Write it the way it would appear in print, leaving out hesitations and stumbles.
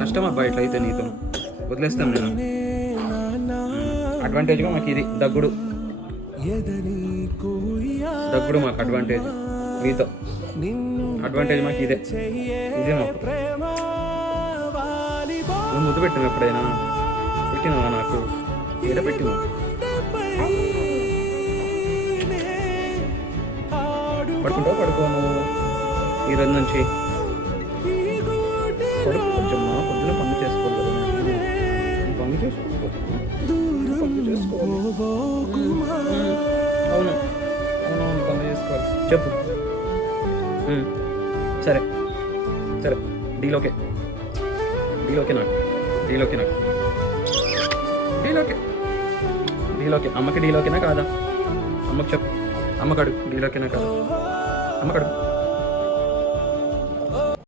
కష్టం అబ్బా ఇట్లా అయితే నీతో వదిలేస్తాం నేను. అడ్వాంటేజ్గా మాకు ఇది దగ్గుడు మాకు అడ్వాంటేజ్. మీతో అడ్వాంటేజ్ మాకు ఇదే మాకు. నువ్వు ముద్దు పెట్టినావు ఎప్పుడైనా? పెట్టినావా నాకు? ఏదో పెట్టినావు. పడుకుంటావు పడుకోను ఈ రోజు నుంచి కొంచెం పొద్దున పనులు చేసుకోవాలి కదా. పనులు చేసుకోవాలి. అవును పనులు చేసుకోవాలి. చెప్పు. సరే సరే డీలోకే అమ్మకి డీలోకేనా కాదా? అమ్మకి చెప్పు. అమ్మకడు డీలోకేనా కాదా? అమ్మకడు.